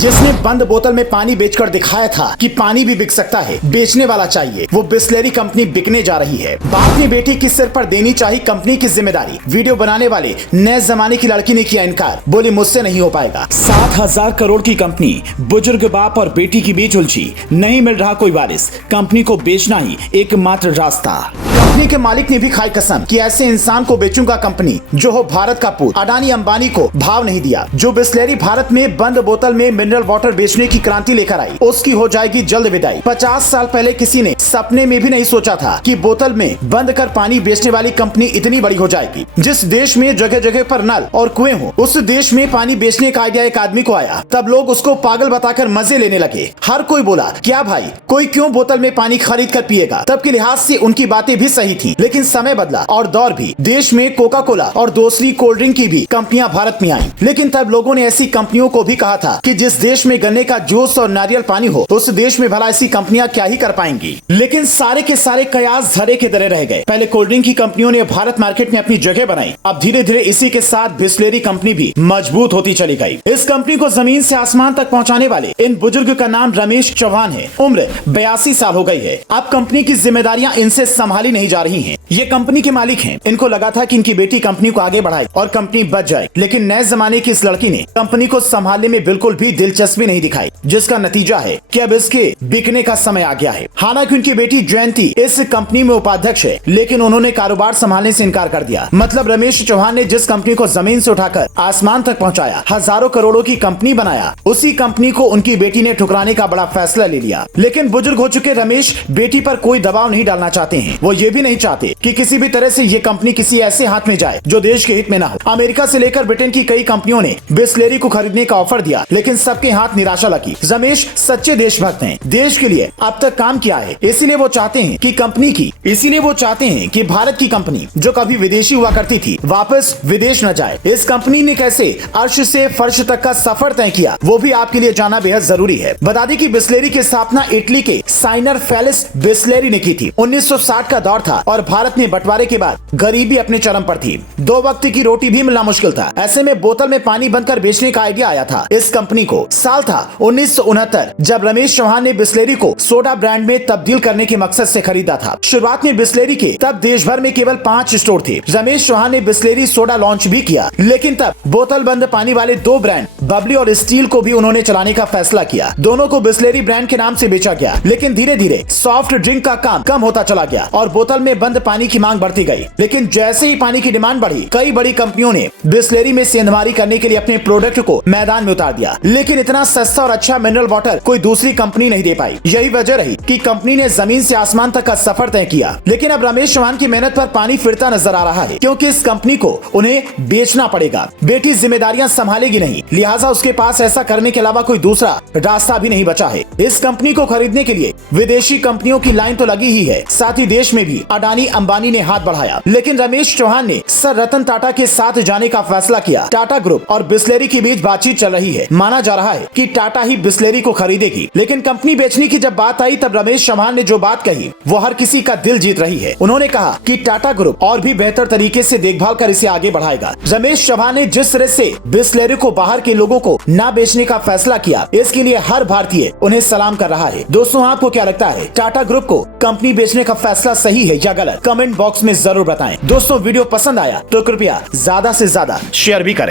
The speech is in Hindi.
जिसने बंद बोतल में पानी बेचकर दिखाया था कि पानी भी बिक सकता है, बेचने वाला चाहिए, वो बिस्लेरी कंपनी बिकने जा रही है। बाप ने बेटी के सिर पर देनी चाहिए कंपनी की जिम्मेदारी। वीडियो बनाने वाले नए जमाने की लड़की ने किया इनकार, बोली मुझसे नहीं हो पाएगा। 7,000 करोड़ की कंपनी बुजुर्ग बाप और बेटी के बीच उलझी, नहीं मिल रहा कोई वारिस, कंपनी को बेचना ही एकमात्र रास्ता। कंपनी के मालिक ने भी खाई कसम कि ऐसे इंसान को बेचूंगा कंपनी जो हो भारत का पूत। अडानी अंबानी को भाव नहीं दिया। जो बिस्लेरी भारत में बंद बोतल में मिनरल वाटर बेचने की क्रांति लेकर आई, उसकी हो जाएगी जल्द विदाई। 50 साल पहले किसी ने सपने में भी नहीं सोचा था कि बोतल में बंद कर पानी बेचने वाली कंपनी इतनी बड़ी हो जाएगी। जिस देश में जगह जगह पर नल और कुएं हो, उस देश में पानी बेचने का आइडिया एक आदमी को आया। तब लोग उसको पागल बताकर मजे लेने लगे। हर कोई बोला, क्या भाई, कोई क्यों बोतल में पानी खरीद कर पिएगा। तब के लिहाज से उनकी बातें भी सही थी, लेकिन समय बदला और दौर भी। देश में कोका कोला और दूसरी कोल्ड ड्रिंक की भी कंपनियां भारत में आई। लेकिन तब लोगों ने ऐसी कंपनियों को भी कहा था कि जिस देश में गन्ने का जूस और नारियल पानी हो, उस देश में भला ऐसी कंपनियां क्या ही कर पाएंगी। लेकिन सारे के सारे कयास धरे के धरे रह गए। पहले कोल्ड ड्रिंक की कंपनियों ने भारत मार्केट में अपनी जगह बनाई। अब धीरे धीरे इसी के साथ बिस्लेरी कंपनी भी मजबूत होती चली गई। इस कंपनी को जमीन से आसमान तक पहुंचाने वाले इन बुजुर्ग का नाम रमेश चौहान है। उम्र 82 साल हो गई है। अब कंपनी की जिम्मेदारियां इनसे संभाली नहीं जा रही हैं। ये कंपनी के मालिक हैं। इनको लगा था कि इनकी बेटी कंपनी को आगे बढ़ाए और कंपनी बच जाए, लेकिन नए जमाने की इस लड़की ने कंपनी को संभालने में बिल्कुल भी दिलचस्पी नहीं दिखाई, जिसका नतीजा है कि अब इसके बिकने का समय आ गया है। हालांकि उनकी बेटी जयंती इस कंपनी में उपाध्यक्ष है, लेकिन उन्होंने कारोबार संभालने से इनकार कर दिया। मतलब रमेश चौहान ने जिस कंपनी को जमीन से उठाकर आसमान तक पहुंचाया, हजारों करोड़ों की कंपनी बनाया, उसी कंपनी को उनकी बेटी ने ठुकराने का बड़ा फैसला ले लिया। लेकिन बुजुर्ग हो चुके रमेश बेटी पर कोई दबाव नहीं डालना चाहते हैं। वो ये भी नहीं चाहते कि किसी भी तरह से ये कंपनी किसी ऐसे हाथ में जाए जो देश के हित में ना हो। अमेरिका से लेकर ब्रिटेन की कई कंपनियों ने बिस्लेरी को खरीदने का ऑफर दिया, लेकिन सबके हाथ निराशा लगी। रमेश सच्चे देशभक्त हैं। देश के लिए अब तक काम किया है, इसीलिए वो चाहते हैं कि भारत की कंपनी जो कभी विदेशी हुआ करती थी, वापस विदेश न जाए। इस कंपनी ने कैसे अर्श से फर्श तक का सफर तय किया, वो भी आपके लिए जानना बेहद जरूरी है। बता दें कि बिस्लेरी की स्थापना इटली के साइनर फेलिस बिस्लेरी ने की थी। 1960 का दौर था और भारत में बंटवारे के बाद गरीबी अपने चरम पर थी। 2 वक्त की रोटी भी मिलना मुश्किल था। ऐसे में बोतल में पानी बनकर बेचने का आइडिया आया था इस कंपनी को। साल था 1969, जब रमेश चौहान ने बिस्लेरी को सोडा ब्रांड में तब्दील करने के मकसद से खरीदा था। शुरुआत में बिस्लेरी के तब देश भर में केवल 5 स्टोर थे। रमेश चौहान ने बिस्लेरी सोडा लॉन्च भी किया, लेकिन तब बोतल बंद पानी वाले 2 ब्रांड बबली और स्टील को भी उन्होंने चलाने का फैसला किया। दोनों को बिस्लेरी ब्रांड के नाम से बेचा गया, लेकिन धीरे धीरे सॉफ्ट ड्रिंक का काम कम होता चला गया और बोतल में बंद पानी की मांग बढ़ती गई। लेकिन जैसे ही पानी की डिमांड बढ़ी, कई बड़ी कंपनियों ने बिस्लेरी में सेंधमारी करने के लिए अपने प्रोडक्ट को मैदान में उतार दिया। लेकिन इतना सस्ता और अच्छा मिनरल वाटर कोई दूसरी कंपनी नहीं दे पाई। यही वजह रही कि कंपनी ने जमीन से आसमान तक का सफर तय किया। लेकिन अब रमेश चौहान की मेहनत पर पानी फिरता नजर आ रहा है, क्योंकि इस कंपनी को उन्हें बेचना पड़ेगा। बेटी जिम्मेदारियां संभालेगी नहीं, लिहाजा उसके पास ऐसा करने के अलावा कोई दूसरा रास्ता भी नहीं बचा है। इस कंपनी को खरीदने के लिए विदेशी कंपनियों की लाइन तो लगी ही है, साथ ही देश में भी अडानी अंबानी ने हाथ बढ़ाया। लेकिन रमेश चौहान ने सर रतन टाटा के साथ जाने का फैसला किया। टाटा ग्रुप और बिस्लेरी के बीच बातचीत चल रही है। माना जा रहा है कि टाटा ही बिस्लेरी को खरीदेगी। लेकिन कंपनी बेचने की जब बात आई, तब रमेश चौहान ने जो बात कही वो हर किसी का दिल जीत रही है। उन्होंने कहा कि टाटा ग्रुप और भी बेहतर तरीके से देखभाल कर इसे आगे बढ़ाएगा। रमेश चौहान ने जिस तरह से बिस्लेरी को बाहर के लोगों को न बेचने का फैसला किया, इसके लिए हर भारतीय उन्हें सलाम कर रहा है। दोस्तों, आपको क्या लगता है, टाटा ग्रुप को कंपनी बेचने का फैसला सही है या गलत? कमेंट बॉक्स में जरूर बताएं। दोस्तों, वीडियो पसंद आया तो कृपया ज्यादा से ज्यादा शेयर भी करें।